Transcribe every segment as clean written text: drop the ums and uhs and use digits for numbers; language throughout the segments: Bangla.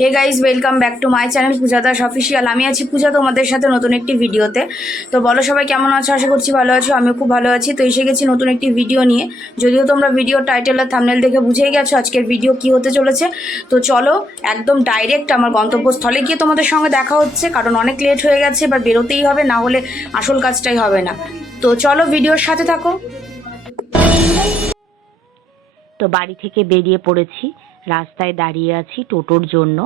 Hey guys, welcome back to my channel Puja Das official. আমি আছি পূজা, তোমাদের সাথে নতুন একটি ভিডিওতে। তো বলো সবাই কেমন আছো? আশা করছি ভালো আছো। আমিও খুব ভালো আছি। তো এসে গেছি নতুন একটি ভিডিও নিয়ে। যদিও তোমরা ভিডিও টাইটেল আর থাম্বনেল দেখে বুঝেই গেছো আজকের ভিডিও কি হতে চলেছে। তো চলো একদম ডাইরেক্ট আমার গন্তব্যস্থলে গিয়ে তোমাদের সঙ্গে দেখা হচ্ছে, কারণ অনেক লেট হয়ে গেছে। এবার বেরোতেই হবে, না হলে আসল কাজটাই হবে না। তো চলো ভিডিওর সাথে থাকো। তো বাড়ি থেকে বেরিয়ে পড়েছি, রাস্তায় দাঁড়িয়ে আছি টোটোর জন্য।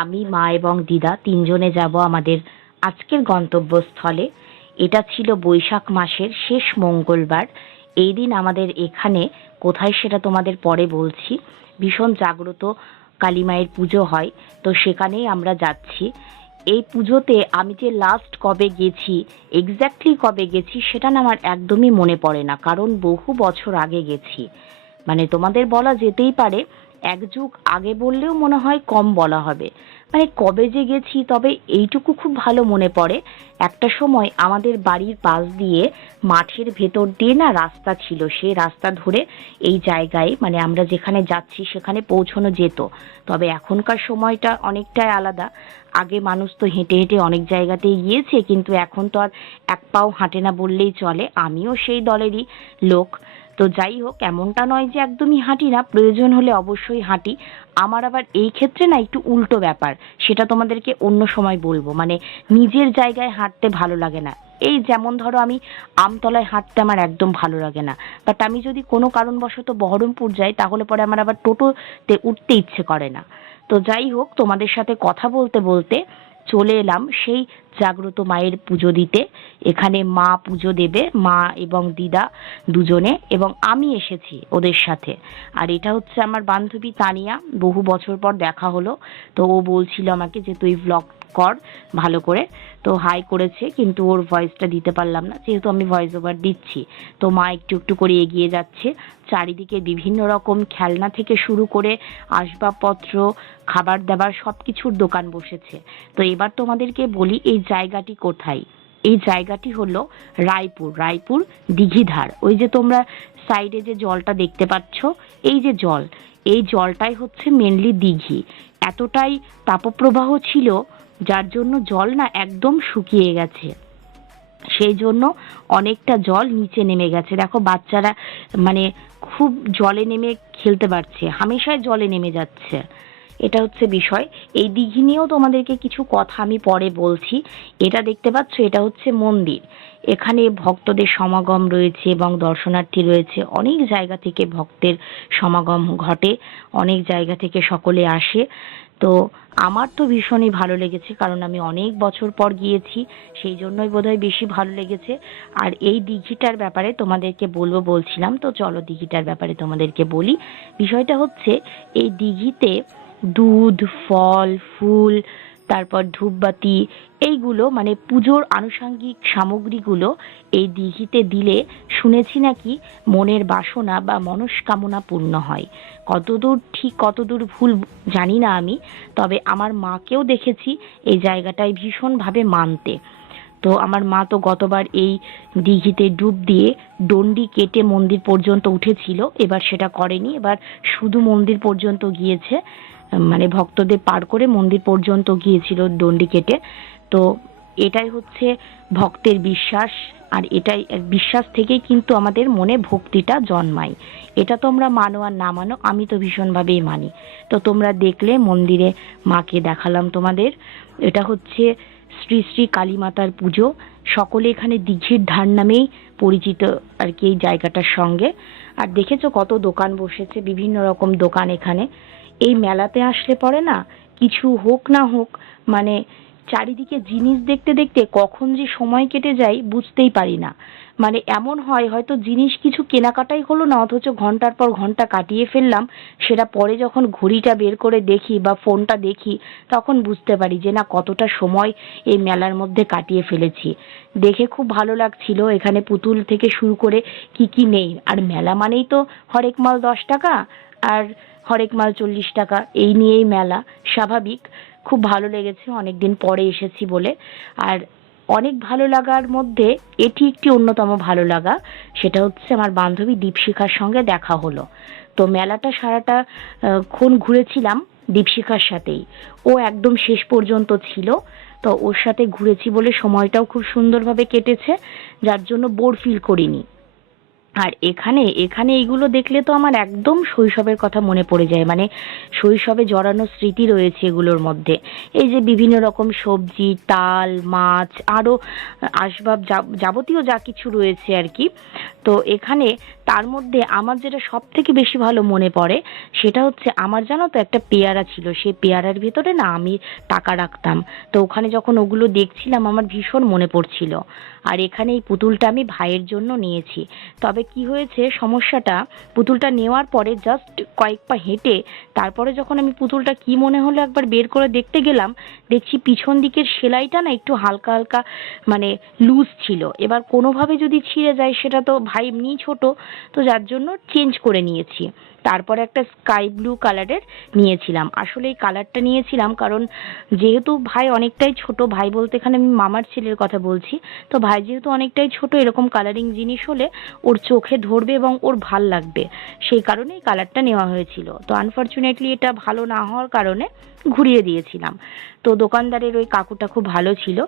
আমি, মা এবং দিদা তিনজনে যাব আমাদের আজকের গন্তব্যস্থলে। এটা ছিল বৈশাখ মাসের শেষ মঙ্গলবার। এই দিন আমাদের এখানে, কোথায় সেটা তোমাদের পরে বলছি, ভীষণ জাগ্রত কালী মায়ের পুজো হয়। তো সেখানেই আমরা যাচ্ছি। এই পুজোতে আমি যে লাস্ট কবে গেছি, এক্স্যাক্টলি কবে গেছি সেটা না আমার একদমই মনে পড়ে না, কারণ বহু বছর আগে গেছি। মানে তোমাদের বলা যেতেই পারে, এক যুগ আগে বললেও মনে হয় কম বলা হবে। মানে কবে যে গেছি, তবে এইটুকু খুব ভালো মনে পড়ে, একটা সময় আমাদের বাড়ির পাশ দিয়ে মাঠের ভেতর দিয়ে না রাস্তা ছিল, সেই রাস্তা ধরে এই জায়গায়, মানে আমরা যেখানে যাচ্ছি সেখানে পৌঁছানো যেত। তবে এখনকার সময়টা অনেকটাই আলাদা। আগে মানুষ তো হেঁটে হেঁটে অনেক জায়গাতেই গিয়েছে, কিন্তু এখন তো আর এক পাও হাঁটে না বললেই চলে। আমিও সেই দলেরই লোক। তো যাই হোক, এমনটা নয় যে একদমই হাঁটি না, প্রয়োজন হলে অবশ্যই হাঁটি। আমার আবার এই ক্ষেত্রে না একটু উল্টো ব্যাপার, সেটা তোমাদেরকে অন্য সময় বলবো। মানে নিজের জায়গায় হাঁটতে ভালো লাগে না। এই যেমন ধরো, আমি আমতলায় হাঁটতে আমার একদম ভালো লাগে না, বাট আমি যদি কোনো কারণবশত বহরমপুর যাই তাহলে পরে আমার আবার টোটোতে উঠতে ইচ্ছে করে না। তো যাই হোক, তোমাদের সাথে কথা বলতে বলতে চলে এলাম সেই জাগ্রত মায়ের পুজো দিতে। এখানে মা পুজো দেবে, মা এবং দিদা দুজনে, এবং আমি এসেছি ওদের সাথে। আর এটা হচ্ছে আমার বান্ধবী তানিয়া, বহু বছর পর দেখা হলো। তো ও বলছিল আমাকে যে তুই ভ্লগ কর ভালো করে। তো হাই করেছে, কিন্তু ওর ভয়েসটা দিতে পারলাম না, যেহেতু আমি ভয়েস ওভার দিচ্ছি। তো মা একটু একটু করে এগিয়ে যাচ্ছে। চারিদিকে বিভিন্ন রকম খেলনা থেকে শুরু করে আসবাবপত্র, খাবার দাবার সব কিছুর দোকান বসেছে। তো এবার তোমাদেরকে বলি এই জায়গাটি কোথায়। এই জায়গাটি হলো রায়পুর, রায়পুর দিঘিধার। ওই যে তোমরা সাইডে যে জলটা দেখতে পাচ্ছ, এই যে জল, এই জলটাই হচ্ছে মেনলি দিঘি। এতটাই তাপপ্রবাহ ছিল, যার জন্য জল না একদম শুকিয়ে গেছে। সেই জন্য অনেকটা জল নিচে নেমে গেছে। দেখো বাচ্চারা মানে খুব জলে নেমে খেলতে পারছে, হামেশাই জলে নেমে যাচ্ছে। এটা হচ্ছে বিষয়। এই দিঘি নিয়েও তোমাদেরকে কিছু কথা আমি পরে বলছি। এটা দেখতে পাচ্ছ, এটা হচ্ছে মন্দির। এখানে ভক্তদের সমাগম রয়েছে এবং দর্শনার্থী রয়েছে। অনেক জায়গা থেকে ভক্তের সমাগম ঘটে, অনেক জায়গা থেকে সকলে আসে। তো আমার তো ভীষণই ভালো লেগেছে, কারণ আমি অনেক বছর পর গিয়েছি, সেই জন্যই বোধহয় বেশি ভালো লেগেছে। আর এই দিঘিটার ব্যাপারে তোমাদেরকে বলবো বলছিলাম, তো চলো দিঘিটার ব্যাপারে তোমাদেরকে বলি। বিষয়টা হচ্ছে, এই দিঘিতে দুধ, ফল, ফুল, তারপর ধূপবাতি, এইগুলো মানে পুজোর আনুষঙ্গিক সামগ্রীগুলো এই দিঘিতে দিলে শুনেছি নাকি মনের বাসনা বা মনস্কামনা পূর্ণ হয়। কতদূর ঠিক কতদূর ভুল জানি না আমি, তবে আমার মাকেও দেখেছি এই জায়গাটায় ভীষণভাবে মানতে। তো আমার মা তো গতবার এই দিঘিতে ডুব দিয়ে ডন্ডি কেটে মন্দির পর্যন্ত উঠেছিল, এবার সেটা করেনি, এবার শুধু মন্দির পর্যন্ত গিয়েছে। মানে ভক্তদের পার করে মন্দির পর্যন্ত গিয়েছিল ডন্ডি কেটে। তো এটাই হচ্ছে ভক্তের বিশ্বাস। আর এটাই বিশ্বাস থেকেই কিন্তু আমাদের মনে ভক্তিটা জন্মায়। এটা তোমরা মানো আর না মানো, আমি তো ভীষণভাবেই মানি। তো তোমরা দেখলে মন্দিরে মাকে দেখালাম তোমাদের। এটা হচ্ছে শ্রী শ্রী কালী মাতার পুজো। সকলে এখানে দিঘির ধার নামেই পরিচিত আর কি এই জায়গাটার সঙ্গে। আর দেখেছো কত দোকান বসেছে, বিভিন্ন রকম দোকান এখানে। এই মেলাতে আসলে পরে না, কিছু হোক না হোক, মানে চারিদিকে জিনিস দেখতে দেখতে কখন যে সময় কেটে যায় বুঝতেই পারি না। মানে এমন হয়, হয়তো জিনিস কিছু কেনাকাটাই হলো না, অথচ ঘন্টার পর ঘন্টা কাটিয়ে ফেললাম। সেটা পরে যখন ঘড়িটা বের করে দেখি বা ফোনটা দেখি, তখন বুঝতে পারি যে না, কতটা সময় এই মেলার মধ্যে কাটিয়ে ফেলেছি। দেখে খুব ভালো লাগছিল, এখানে পুতুল থেকে শুরু করে কি কি নেই। আর মেলা মানেই তো হরেক মাল 10 টাকা, আর হরেক মাল 40 টাকা, এই নিয়েই মেলা, স্বাভাবিক। খুব ভালো লেগেছে, অনেকদিন পরে এসেছি বলে। আর অনেক ভালো লাগার মধ্যে এটি একটি অন্যতম ভালো লাগা, সেটা হচ্ছে আমার বান্ধবী দীপশিখার সঙ্গে দেখা হলো। তো মেলাটা সারাটা ক্ষণ ঘুরেছিলাম, দীপশিখার সাথেই। ও একদম শেষ পর্যন্ত ছিল, তো ওর সাথে ঘুরেছি বলে সময়টাও খুব সুন্দরভাবে কেটেছে, যার জন্য বোর ফিল করিনি। আর এখানে এখানে এইগুলো দেখলে তো আমার একদম শৈশবের কথা মনে পড়ে যায়, মানে শৈশবে জড়ানো স্মৃতি রয়েছে এগুলোর মধ্যে। এই যে বিভিন্ন রকম সবজি, তাল, মাছ, আরও আসবাব যাবতীয় যা কিছু রয়েছে আর কি। তো এখানে তার মধ্যে আমার যেটা সব থেকে বেশি ভালো মনে পড়ে সেটা হচ্ছে, আমার জানো তো একটা পেয়ারা ছিল, সেই পেয়ারার ভেতরে না আমি টাকা রাখতাম। তো ওখানে যখন ওগুলো দেখছিলাম আমার ভীষণ মনে পড়ছিল। আর এখানে এই পুতুলটা আমি ভাইয়ের জন্য নিয়েছি। তবে কি হয়েছে সমস্যাটা, পুতুলটা নেওয়ার পরে জাস্ট কয়েক পা হেঁটে তারপরে যখন আমি পুতুলটা কি মনে হলো একবার বের করে দেখতে গেলাম, দেখছি পিছন দিকের সেলাইটা না একটু হালকা হালকা মানে লুজ ছিল। এবার কোনোভাবে যদি ছিঁড়ে যায় সেটা তো, ভাই এমনিই ছোট, তো যার জন্য চেঞ্জ করে নিয়েছি। তারপরে একটা স্কাই ব্লু কালারের নিয়েছিলাম। আসলে এই কালারটা নিয়েছিলাম কারণ যেহেতু ভাই অনেকটাই ছোট, ভাই বলতে এখানে আমি মামার ছেলের কথা বলছি, তো ভাই যেহেতু অনেকটাই ছোট, এরকম কালারিং জিনিস হলে ওর চোখে ধরবে এবং ওর ভাল লাগবে, সেই কারণেই কালারটা নেওয়া হয়েছিল। তো আনফর্চুনেটলি এটা ভালো না হওয়ার কারণে ঘুরিয়ে দিয়েছিলাম। তো দোকানদারের ওই কাকুটা খুব ভালো ছিল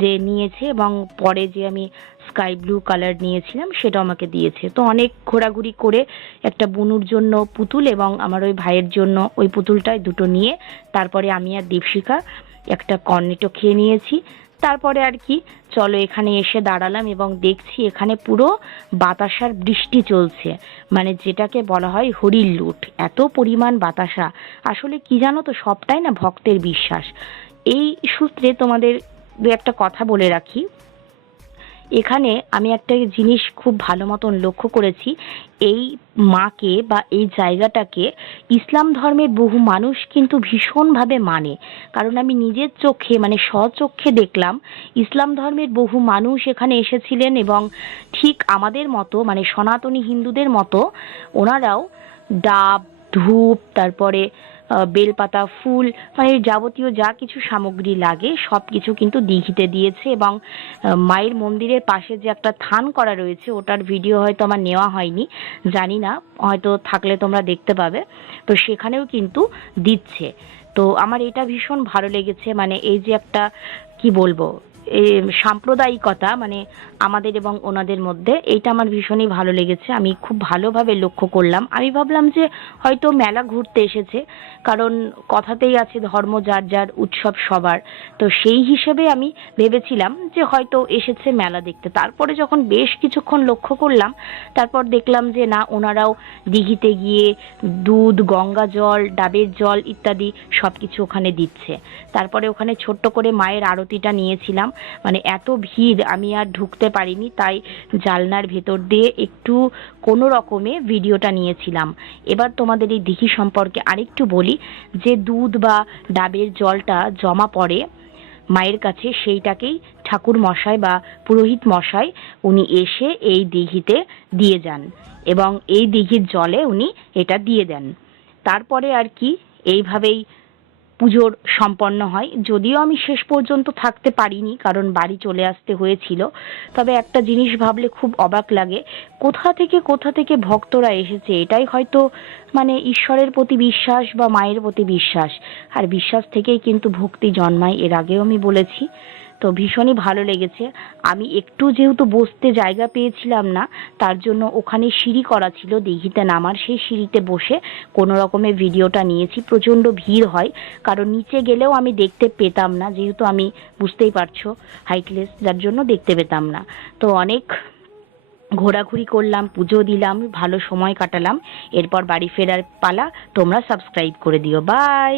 যে নিয়েছে, এবং পরে যে আমি স্কাই ব্লু কালার নিয়েছিলাম সেটা আমাকে দিয়েছে। তো অনেক ঘোরাঘুরি করে একটা বুনুর জন্য পুতুল এবং আমার ওই ভাইয়ের জন্য ওই পুতুলটাই দুটো নিয়ে তারপরে আমি আর দীপশিখা একটা কর্নেটো খেয়ে নিয়েছি। তারপরে আর কি, চলো এখানে এসে দাঁড়ালাম এবং দেখছি এখানে পুরো বাতাসার বৃষ্টি চলছে, মানে যেটাকে বলা হয় হরির লুট, এত পরিমাণ বাতাসা। আসলে কি জানো তো, সবটাই না ভক্তের বিশ্বাস। এই সূত্রে তোমাদের দু একটা কথা বলে রাখি। এখানে আমি একটা জিনিস খুব ভালো মতন লক্ষ্য করেছি, এই মাকে বা এই জায়গাটাকে ইসলাম ধর্মের বহু মানুষ কিন্তু ভীষণভাবে মানে। কারণ আমি নিজের চোখে মানে স্বচক্ষে দেখলাম ইসলাম ধর্মের বহু মানুষ এখানে এসেছিলেন, এবং ঠিক আমাদের মতো মানে সনাতনী হিন্দুদের মতো ওনারাও ডাব, ধূপ, তারপরে বেলপাতা, ফুল, মানে যাবতীয় যা কিছু সামগ্রী লাগে সব কিছু কিন্তু দিঘিতে দিয়েছে। এবং মায়ের মন্দিরের পাশে যে একটা থান করা রয়েছে ওটার ভিডিও হয়তো আমার নেওয়া হয়নি, জানি না, হয়তো থাকলে তোমরা দেখতে পাবে। তো সেখানেও কিন্তু দিচ্ছে। তো আমার এটা ভীষণ ভালো লেগেছে, মানে এই যে একটা কি বলবো, এই সাম্প্রদায়িকতা মানে আমাদের এবং ওনাদের মধ্যে, এইটা আমার ভীষণই ভালো লেগেছে। আমি খুব ভালোভাবে লক্ষ্য করলাম। আমি ভাবলাম যে হয়তো মেলা ঘুরতে এসেছে, কারণ কথাতেই আছে ধর্ম যার যার, উৎসব সবার। তো সেই হিসেবে আমি ভেবেছিলাম যে হয়তো এসেছে মেলা দেখতে। তারপরে যখন বেশ কিছুক্ষণ লক্ষ্য করলাম, তারপর দেখলাম যে না, ওনারাও দিঘিতে গিয়ে দুধ, গঙ্গা জল, ডাবের জল ইত্যাদি সব কিছু ওখানে দিচ্ছে। তারপরে ওখানে ছোট্ট করে মায়ের আরতিটা নিয়েছিলাম। মানে এত ভিড় আমি আর ঢুকতে পারিনি, তাই জানলার ভেতর দিয়ে একটু কোনো রকমে ভিডিওটা নিয়েছিলাম। এবার তোমাদের এই দিঘি সম্পর্কে আরেকটু বলি, যে দুধ বা ডাবের জলটা জমা পড়ে মায়ের কাছে, সেইটাকেই ঠাকুর মশাই বা পুরোহিত মশাই উনি এসে এই দিঘিতে দিয়ে যান, এবং এই দিঘির জলে উনি এটা দিয়ে দেন। তারপরে আর কি এইভাবেই পুজোর সম্পন্ন হয়। যদিও আমি শেষ পর্যন্ত থাকতে পারিনি, কারণ বাড়ি চলে আসতে হয়েছিল। তবে একটা জিনিস ভাবলে খুব অবাক লাগে, কোথা থেকে ভক্তরা এসেছে। এটাই হয়তো মানে ঈশ্বরের প্রতি বিশ্বাস বা মায়ের প্রতি বিশ্বাস, আর বিশ্বাস থেকেই কিন্তু ভক্তি জন্মায়, এর আগেও আমি বলেছি। তো ভীষণই ভালো লেগেছে। আমি একটু যেহেতু বসতে জায়গা পেয়েছিলাম না, তার জন্য ওখানে সিঁড়ি করা ছিল দিঘিতে নামার, সেই সিঁড়িতে বসে কোনো রকমে ভিডিওটা নিয়েছি। প্রচণ্ড ভিড় হয়, কারণ নিচে গেলেও আমি দেখতে পেতাম না, যেহেতু আমি বুঝতেই পারছো হাইটলেস, যার জন্য দেখতে পেতাম না। তো অনেক ঘোরাঘুরি করলাম, পুজো দিলাম, ভালো সময় কাটালাম। এরপর বাড়ি ফেরার পালা। তোমরা সাবস্ক্রাইব করে দিও। বাই।